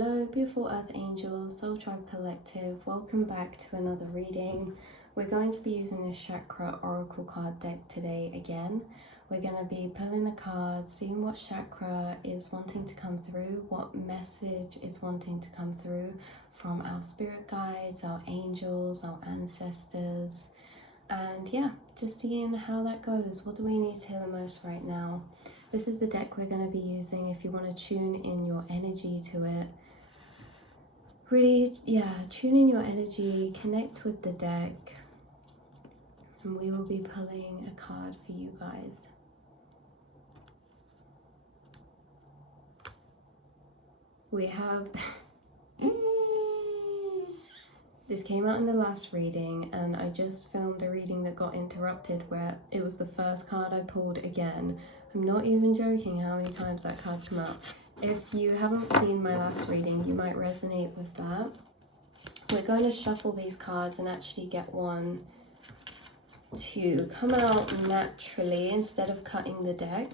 Hello, beautiful Earth Angels, Soul Tribe Collective. Welcome back to another reading. We're going to be using this chakra oracle card deck today again. We're going to be pulling a card, seeing what chakra is wanting to come through, what message is wanting to come through from our spirit guides, our angels, our ancestors. And yeah, just seeing how that goes. What do we need to hear the most right now? This is the deck we're going to be using if you want to tune in your energy to it. Really, yeah, tune in your energy, connect with the deck, and we will be pulling a card for you guys. We have this came out in the last reading, and I just filmed a reading that got interrupted where it was the first card I pulled again. I'm not even joking how many times that card's come out. If you haven't seen my last reading, you might resonate with that. We're going to shuffle these cards and actually get one to come out naturally instead of cutting the deck.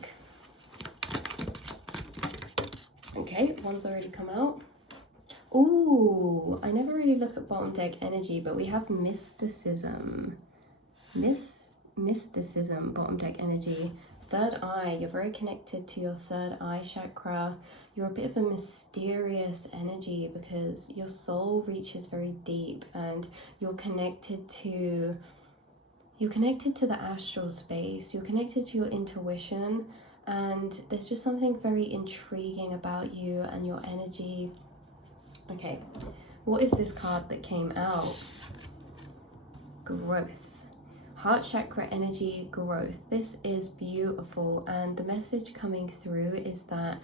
Okay, one's already come out. Ooh, I never really look at bottom deck energy, but we have mysticism. Mysticism, bottom deck energy. Third eye, you're very connected to your third eye chakra. You're a bit of a mysterious energy because your soul reaches very deep, and you're connected to the astral space. You're connected to your intuition, and there's just something very intriguing about you and your energy. Okay, what is this card that came out? Growth. Heart chakra energy, growth. This is beautiful, and the message coming through is that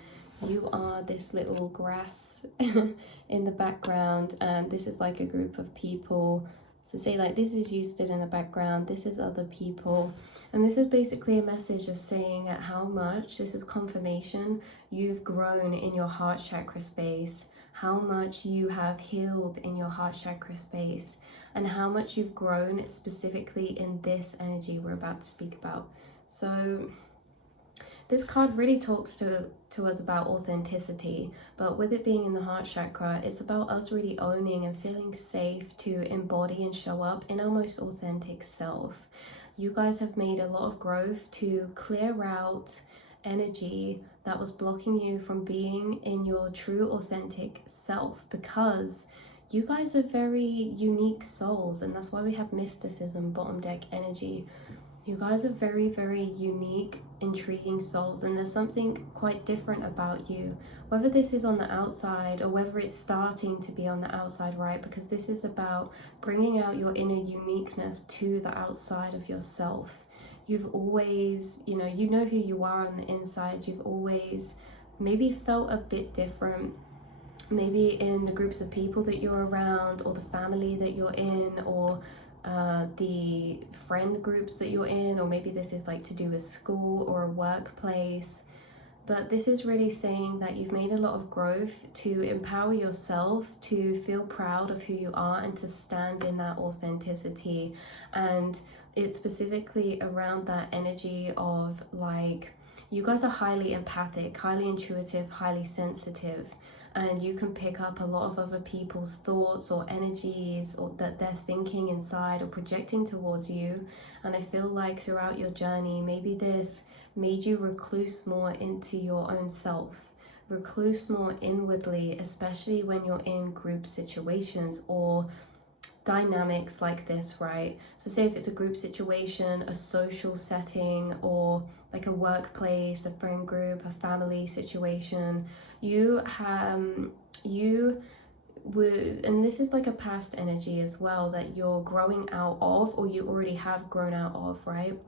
you are this little grass in the background, and this is like a group of people. So say like this is you stood in the background, this is other people, and this is basically a message of saying how much, this is confirmation, you've grown in your heart chakra space, how much you have healed in your heart chakra space, and how much you've grown specifically in this energy we're about to speak about. So this card really talks to us about authenticity, but with it being in the heart chakra, it's about us really owning and feeling safe to embody and show up in our most authentic self. You guys have made a lot of growth to clear out energy that was blocking you from being in your true authentic self, because you guys are very unique souls, and that's why we have mysticism, bottom deck energy. You guys are very, very unique, intriguing souls, and there's something quite different about you, whether this is on the outside or whether it's starting to be on the outside, right? Because this is about bringing out your inner uniqueness to the outside of yourself. You've always, you know who you are on the inside. You've always maybe felt a bit different, maybe in the groups of people that you're around, or the family that you're in, or the friend groups that you're in, or maybe this is like to do with school or a workplace. But this is really saying that you've made a lot of growth to empower yourself to feel proud of who you are and to stand in that authenticity. And it's specifically around that energy of like, you guys are highly empathic, highly intuitive, highly sensitive, and you can pick up a lot of other people's thoughts or energies, or that they're thinking inside or projecting towards you. And I feel like throughout your journey, maybe this made you recluse more into your own self, recluse more inwardly, especially when you're in group situations or dynamics like this, right? So say if it's a group situation, a social setting, or like a workplace, a friend group, a family situation, and this is like a past energy as well that you're growing out of, or you already have grown out of, right?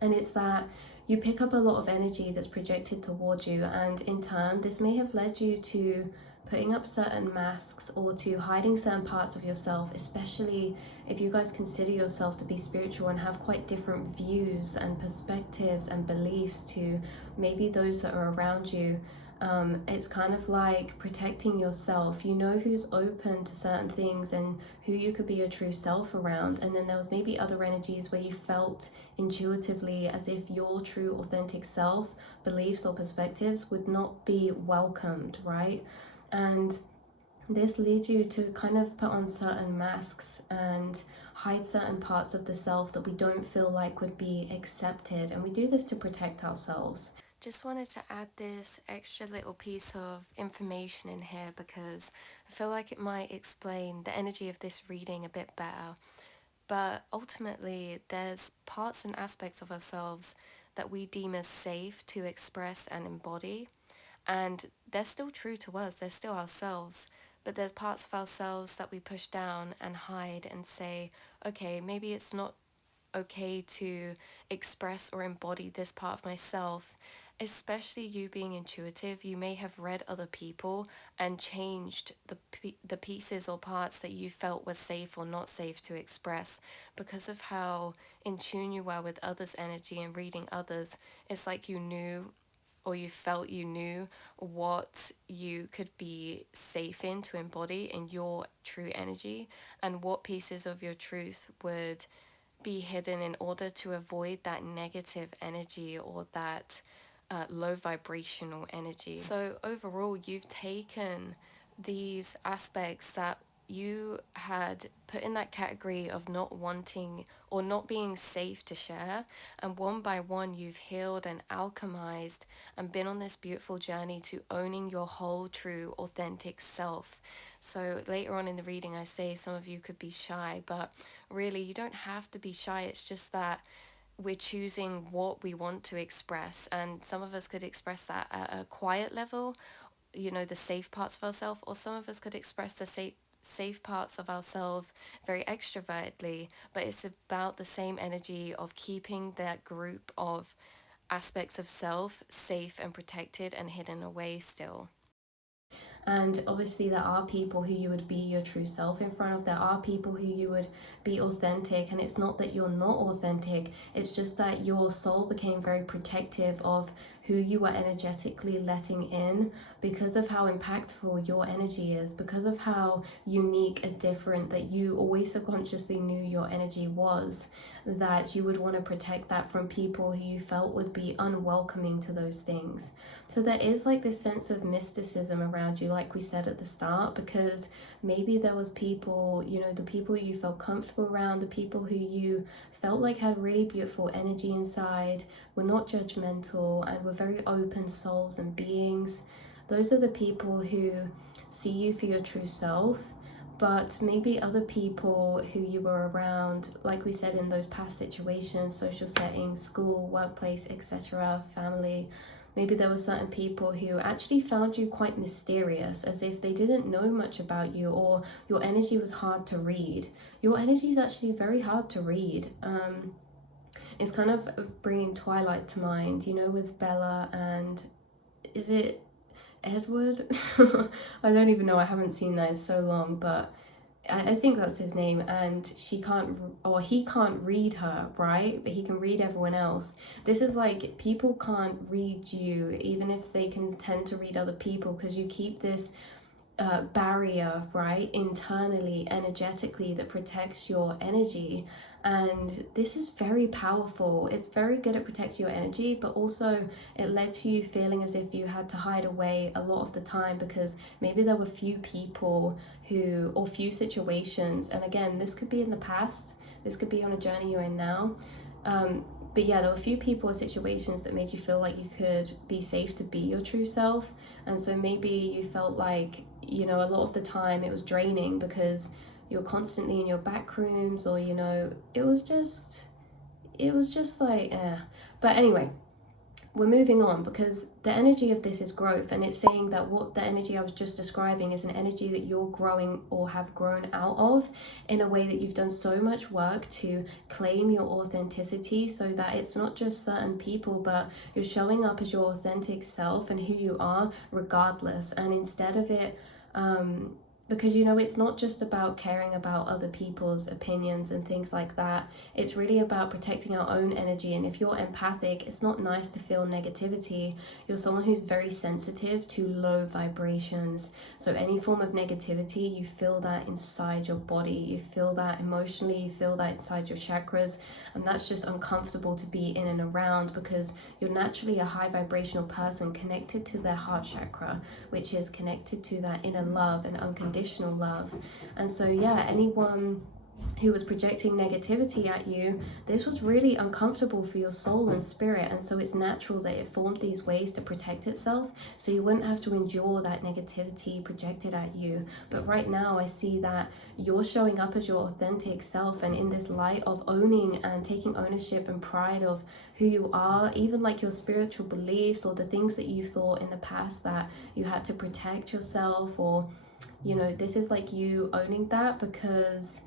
And it's that you pick up a lot of energy that's projected towards you, and in turn this may have led you to putting up certain masks or to hiding certain parts of yourself, especially if you guys consider yourself to be spiritual and have quite different views and perspectives and beliefs to maybe those that are around you. It's kind of like protecting yourself. You know who's open to certain things and who you could be your true self around, and then there was maybe other energies where you felt intuitively as if your true authentic self, beliefs or perspectives would not be welcomed, right? And This leads you to kind of put on certain masks and hide certain parts of the self that we don't feel like would be accepted. And we do this to protect ourselves. Just wanted to add this extra little piece of information in here because I feel like it might explain the energy of this reading a bit better. But ultimately, there's parts and aspects of ourselves that we deem as safe to express and embody. And they're still true to us, they're still ourselves. But there's parts of ourselves that we push down and hide and say, okay, maybe it's not okay to express or embody this part of myself. Especially you being intuitive, you may have read other people and changed the pieces or parts that you felt were safe or not safe to express because of how in tune you were with others' energy and reading others. It's like you knew, or you felt you knew, what you could be safe in to embody in your true energy, and what pieces of your truth would be hidden in order to avoid that negative energy or that low vibrational energy. So overall, you've taken these aspects that you had put in that category of not wanting or not being safe to share, and one by one you've healed and alchemized and been on this beautiful journey to owning your whole true authentic self. So later on in the reading I say some of you could be shy, but really you don't have to be shy. It's just that we're choosing what we want to express, and some of us could express that at a quiet level, you know, the safe parts of ourselves, or some of us could express the safe parts of ourselves very extrovertedly, but it's about the same energy of keeping that group of aspects of self safe and protected and hidden away still. And obviously there are people who you would be your true self in front of. There are people who you would be authentic, and it's not that you're not authentic, it's just that your soul became very protective of who you were energetically letting in because of how impactful your energy is, because of how unique and different that you always subconsciously knew your energy was, that you would want to protect that from people who you felt would be unwelcoming to those things. So there is like this sense of mysticism around you, like we said at the start, because maybe there was people, you know, the people you felt comfortable around, the people who you felt like had really beautiful energy inside, were not judgmental, and were very open souls and beings. Those are the people who see you for your true self. But maybe other people who you were around, like we said, in those past situations, social settings, school, workplace, etc., family, maybe there were certain people who actually found you quite mysterious, as if they didn't know much about you, or your energy was hard to read. Your energy is actually very hard to read. It's kind of bringing Twilight to mind, you know, with Bella and, is it Edward? I don't even know, I haven't seen that in so long, but I think that's his name, and she can't, or he can't read her, right? But he can read everyone else. This is like, people can't read you, even if they can tend to read other people, because you keep this barrier, right, internally, energetically, that protects your energy. And this is very powerful. It's very good at protecting your energy, but also it led to you feeling as if you had to hide away a lot of the time, because maybe there were few people who, or few situations, and again, this could be in the past, this could be on a journey you're in now, but yeah, there were a few people or situations that made you feel like you could be safe to be your true self. And so maybe you felt like, you know, a lot of the time it was draining because you're constantly in your back rooms, or, you know, it was just like, But anyway, we're moving on, because the energy of this is growth, and it's saying that what the energy I was just describing is an energy that you're growing or have grown out of, in a way that you've done so much work to claim your authenticity, so that it's not just certain people, but you're showing up as your authentic self and who you are regardless. And instead of it, because, you know, it's not just about caring about other people's opinions and things like that. It's really about protecting our own energy. And if you're empathic, it's not nice to feel negativity. You're someone who's very sensitive to low vibrations. So any form of negativity, you feel that inside your body. You feel that emotionally, you feel that inside your chakras. And that's just uncomfortable to be in and around, because you're naturally a high vibrational person connected to their heart chakra, which is connected to that inner love and unconditional unconditional love. And so yeah, anyone who was projecting negativity at you, this was really uncomfortable for your soul and spirit, and so it's natural that it formed these ways to protect itself so you wouldn't have to endure that negativity projected at you. But right now I see that you're showing up as your authentic self, and in this light of owning and taking ownership and pride of who you are, even like your spiritual beliefs or the things that you thought in the past that you had to protect yourself, or you know, this is like you owning that. Because,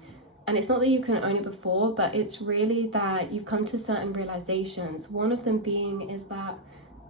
and it's not that you couldn't own it before, but it's really that you've come to certain realizations. One of them being is that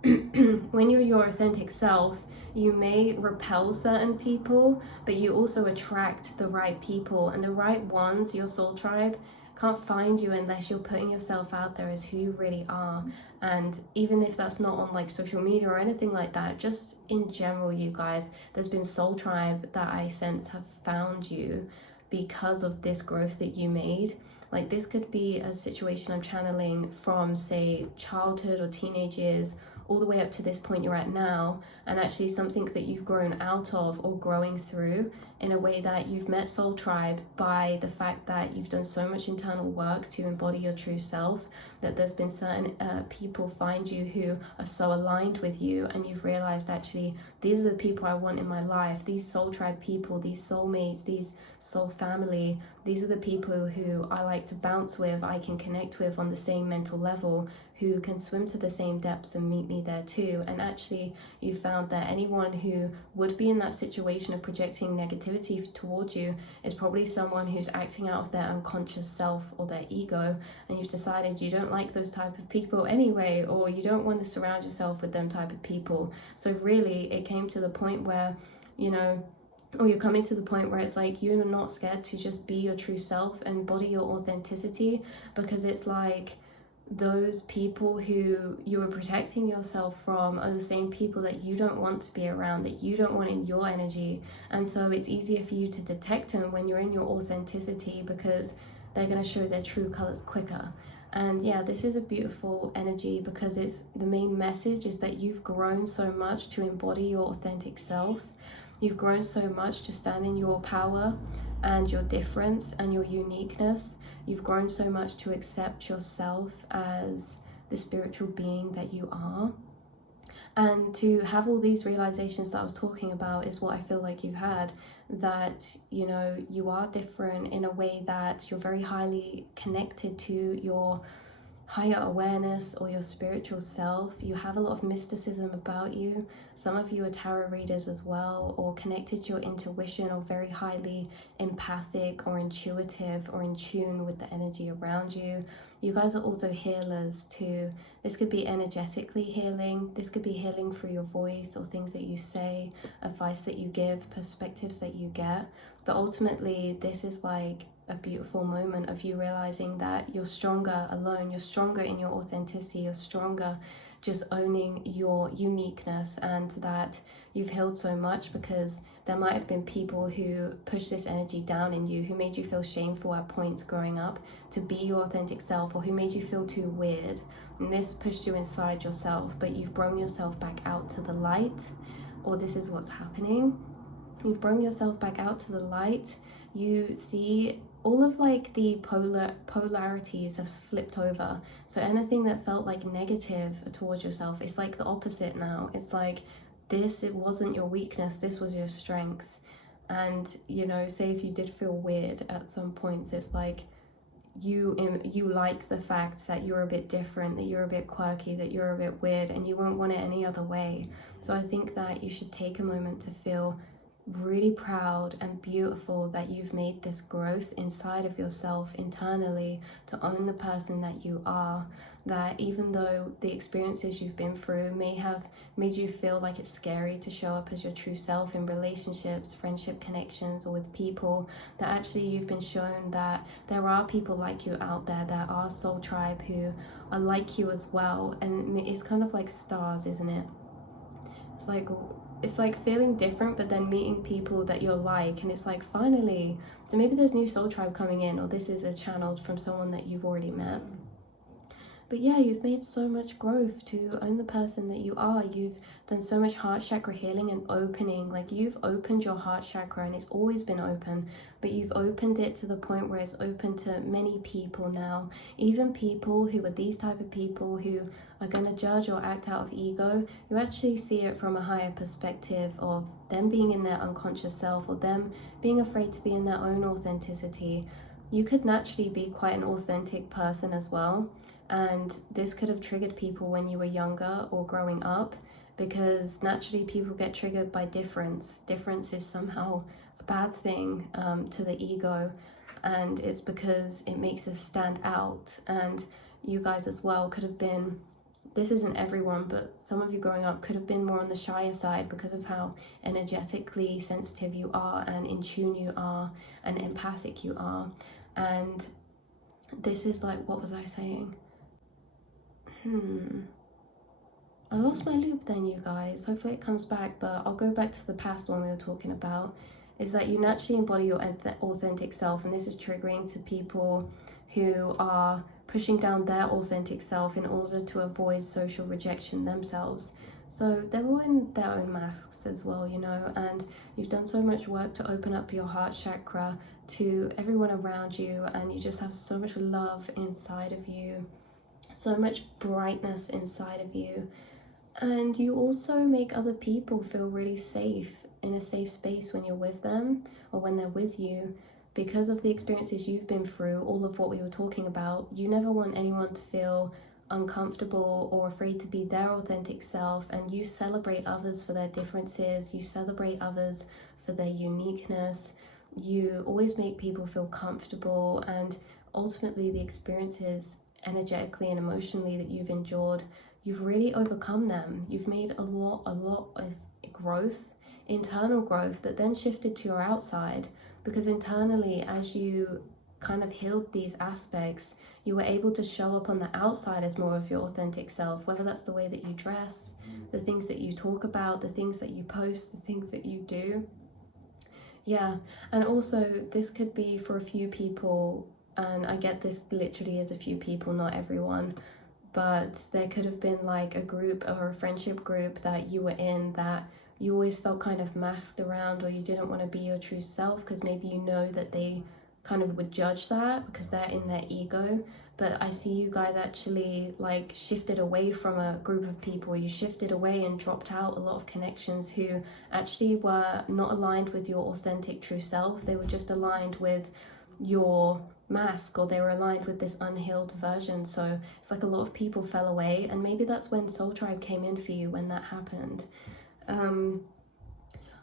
when you're your authentic self, you may repel certain people, but you also attract the right people, and the right ones, your soul tribe, can't find you unless you're putting yourself out there as who you really are. And even if that's not on like social media or anything like that, just in general, you guys, there's been soul tribe that I sense have found you because of this growth that you made. Like this could be a situation I'm channeling from, say, childhood or teenage years all the way up to this point you're at now, and actually something that you've grown out of or growing through, in a way that you've met soul tribe by the fact that you've done so much internal work to embody your true self, that there's been certain people find you who are so aligned with you, and you've realized actually these are the people I want in my life. These soul tribe people, these soulmates, these soul family, these are the people who I like to bounce with, I can connect with on the same mental level, who can swim to the same depths and meet me there too. And actually you found that anyone who would be in that situation of projecting negativity towards you is probably someone who's acting out of their unconscious self or their ego, and you've decided you don't like those type of people anyway, or you don't want to surround yourself with them type of people. So really it came to the point where, you know, or you're coming to the point where it's like you're not scared to just be your true self and embody your authenticity, because it's like those people who you were protecting yourself from are the same people that you don't want to be around, that you don't want in your energy. And so it's easier for you to detect them when you're in your authenticity, because they're going to show their true colors quicker. And yeah, this is a beautiful energy, because it's the main message is that you've grown so much to embody your authentic self. You've grown so much to stand in your power and your difference and your uniqueness. You've grown so much to accept yourself as the spiritual being that you are. And to have all these realizations that I was talking about is what I feel like you've had, that, you know, you are different in a way that you're very highly connected to your higher awareness or your spiritual self. You have a lot of mysticism about you. Some of you are tarot readers as well, or connected to your intuition, or very highly empathic or intuitive or in tune with the energy around you. You guys are also healers too. This could be energetically healing. This could be healing through your voice or things that you say, advice that you give, perspectives that you get. But ultimately, this is like a beautiful moment of you realizing that you're stronger alone, you're stronger in your authenticity, you're stronger just owning your uniqueness, and that you've healed so much, because there might have been people who pushed this energy down in you, who made you feel shameful at points growing up to be your authentic self, or who made you feel too weird, and this pushed you inside yourself. But you've brought yourself back out to the light, or this is what's happening. You've brought yourself back out to the light. You see all of like the polarities have flipped over. So anything that felt like negative towards yourself, it's like the opposite now. It's like this, it wasn't your weakness, this was your strength. And you know, say if you did feel weird at some points, it's like you like the fact that you're a bit different, that you're a bit quirky, that you're a bit weird, and you won't want it any other way. So I think that you should take a moment to feel really proud and beautiful that you've made this growth inside of yourself internally, to own the person that you are. That even though the experiences you've been through may have made you feel like it's scary to show up as your true self in relationships, friendship connections, or with people, that actually you've been shown that there are people like you out there, that are soul tribe who are like you as well. And it's kind of like stars, isn't it? It's like feeling different, but then meeting people that you're like, and it's like finally, so maybe there's new soul tribe coming in, or this is a channeled from someone that you've already met. But yeah, you've made so much growth to own the person that you are. You've done so much heart chakra healing and opening. Like, you've opened your heart chakra, and it's always been open, but you've opened it to the point where it's open to many people now. Even people who are these type of people who are going to judge or act out of ego, you actually see it from a higher perspective of them being in their unconscious self, or them being afraid to be in their own authenticity. You could naturally be quite an authentic person as well. And this could have triggered people when you were younger or growing up, because naturally people get triggered by difference. Difference is somehow a bad thing to the ego, and it's because it makes us stand out. And you guys as well could have been, this isn't everyone, but some of you growing up could have been more on the shyer side because of how energetically sensitive you are, and in tune you are, and empathic you are. And this is like, what was I saying? I lost my loop then, you guys. Hopefully it comes back, but I'll go back to the past one we were talking about. Is that you naturally embody your authentic self, and this is triggering to people who are pushing down their authentic self in order to avoid social rejection themselves. So they're all in their own masks as well, you know, and you've done so much work to open up your heart chakra to everyone around you, and you just have so much love inside of you, so much brightness inside of you. And you also make other people feel really safe, in a safe space when you're with them, or when they're with you, because of the experiences you've been through, all of what we were talking about. You never want anyone to feel uncomfortable or afraid to be their authentic self, and you celebrate others for their differences, you celebrate others for their uniqueness. You always make people feel comfortable, and ultimately the experiences energetically and emotionally that you've endured, you've really overcome them. You've made a lot of growth, internal growth, that then shifted to your outside, because internally, as you kind of healed these aspects, you were able to show up on the outside as more of your authentic self, whether that's the way that you dress, the things that you talk about, the things that you post, the things that you do. Yeah, and also this could be for a few people, and I get this literally as a few people, not everyone, but there could have been like a group or a friendship group that you were in that you always felt kind of masked around, or you didn't want to be your true self because maybe you know that they kind of would judge that because they're in their ego. But I see you guys actually like shifted away from a group of people. You shifted away and dropped out a lot of connections who actually were not aligned with your authentic true self. They were just aligned with your mask, or they were aligned with this unhealed version. So it's like a lot of people fell away, and maybe that's when Soul Tribe came in for you when that happened.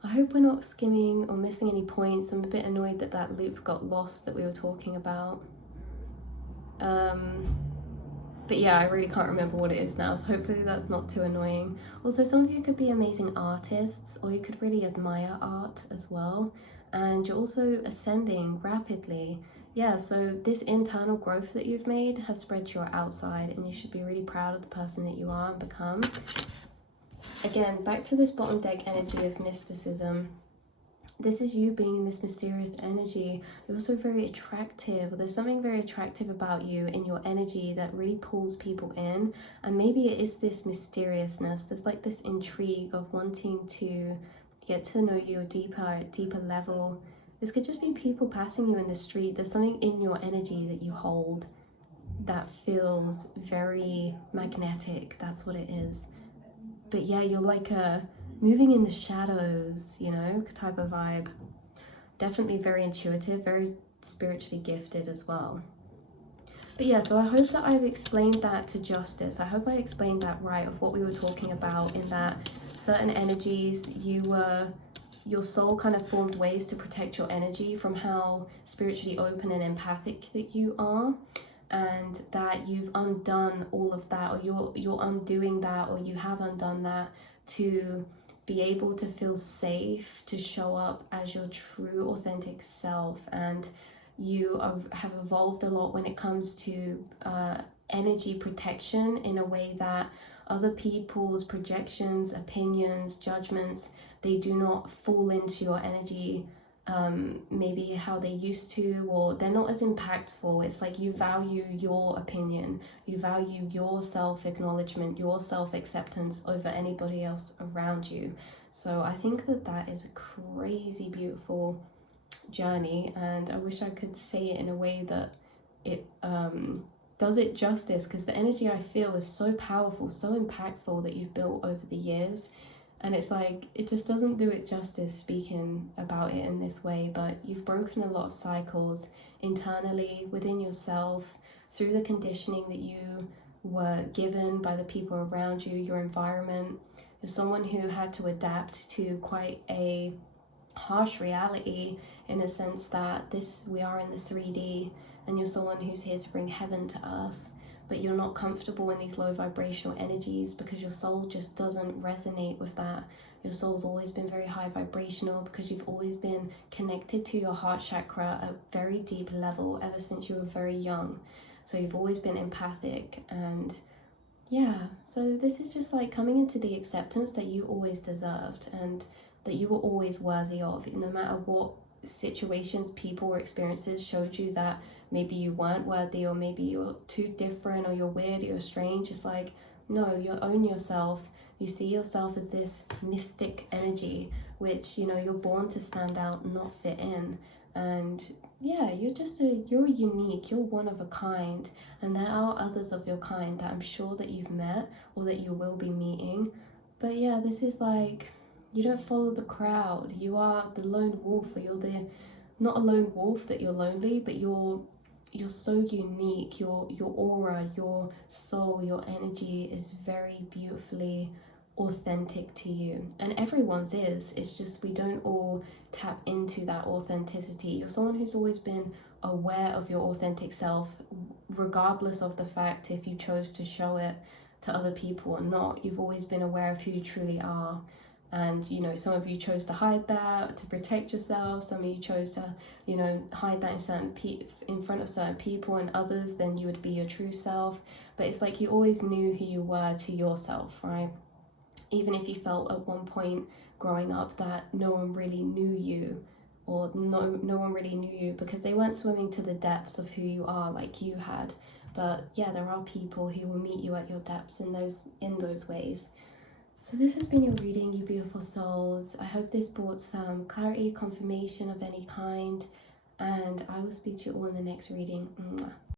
I hope we're not skimming or missing any points. I'm a bit annoyed that that loop got lost that we were talking about. But yeah, I really can't remember what it is now, so hopefully that's not too annoying. Also, some of you could be amazing artists, or you could really admire art as well, and you're also ascending rapidly. Yeah, so this internal growth that you've made has spread to your outside, and you should be really proud of the person that you are and become. Again, back to this bottom deck energy of mysticism. This is you being in this mysterious energy. You're also very attractive. There's something very attractive about you in your energy that really pulls people in. And maybe it is this mysteriousness. There's like this intrigue of wanting to get to know you deeper level. This could just be people passing you in the street. There's something in your energy that you hold that feels very magnetic. That's what it is. But yeah, you're like moving in the shadows, you know, type of vibe. Definitely very intuitive, very spiritually gifted as well. But yeah, so I hope that I've explained that to justice. I hope I explained that right, of what we were talking about, in that certain energies, your soul kind of formed ways to protect your energy from how spiritually open and empathic that you are. And that you've undone all of that, or you're undoing that, or you have undone that to be able to feel safe to show up as your true authentic self. And you have evolved a lot when it comes to energy protection, in a way that other people's projections, opinions, judgments, they do not fall into your energy maybe how they used to, or they're not as impactful. It's like you value your opinion, you value your self-acknowledgement, your self-acceptance over anybody else around you. So I think that that is a crazy beautiful journey, and I wish I could say it in a way that it does it justice, because the energy I feel is so powerful, so impactful, that you've built over the years. And it's like, it just doesn't do it justice speaking about it in this way, but you've broken a lot of cycles internally within yourself through the conditioning that you were given by the people around you, your environment. You're someone who had to adapt to quite a harsh reality, in a sense that we are in the 3D, and you're someone who's here to bring heaven to earth, but you're not comfortable in these low vibrational energies because your soul just doesn't resonate with that. Your soul's always been very high vibrational because you've always been connected to your heart chakra at a very deep level ever since you were very young. So you've always been empathic, and yeah, so this is just like coming into the acceptance that you always deserved and that you were always worthy of, no matter what situations, people, or experiences showed you that maybe you weren't worthy, or maybe you're too different, or you're weird, or you're strange. It's like, no, you own yourself. You see yourself as this mystic energy, which, you know, you're born to stand out, not fit in. And yeah, you're unique, you're one of a kind, and there are others of your kind that I'm sure that you've met or that you will be meeting. But yeah, this is like, you don't follow the crowd. You are the lone wolf, or you're not a lone wolf that you're lonely, but you're so unique. Your aura, your soul, your energy is very beautifully authentic to you, and everyone's is. It's just we don't all tap into that authenticity. You're someone who's always been aware of your authentic self, regardless of the fact if you chose to show it to other people or not. You've always been aware of who you truly are. And, you know, some of you chose to hide that to protect yourself. Some of you chose to, you know, hide that in front of certain people, and others, then you would be your true self. But it's like you always knew who you were to yourself, right? Even if you felt at one point growing up that no one really knew you, or no one really knew you because they weren't swimming to the depths of who you are like you had. But yeah, there are people who will meet you at your depths in those ways. So this has been your reading, you beautiful souls. I hope this brought some clarity, confirmation of any kind, and I will speak to you all in the next reading. Mwah.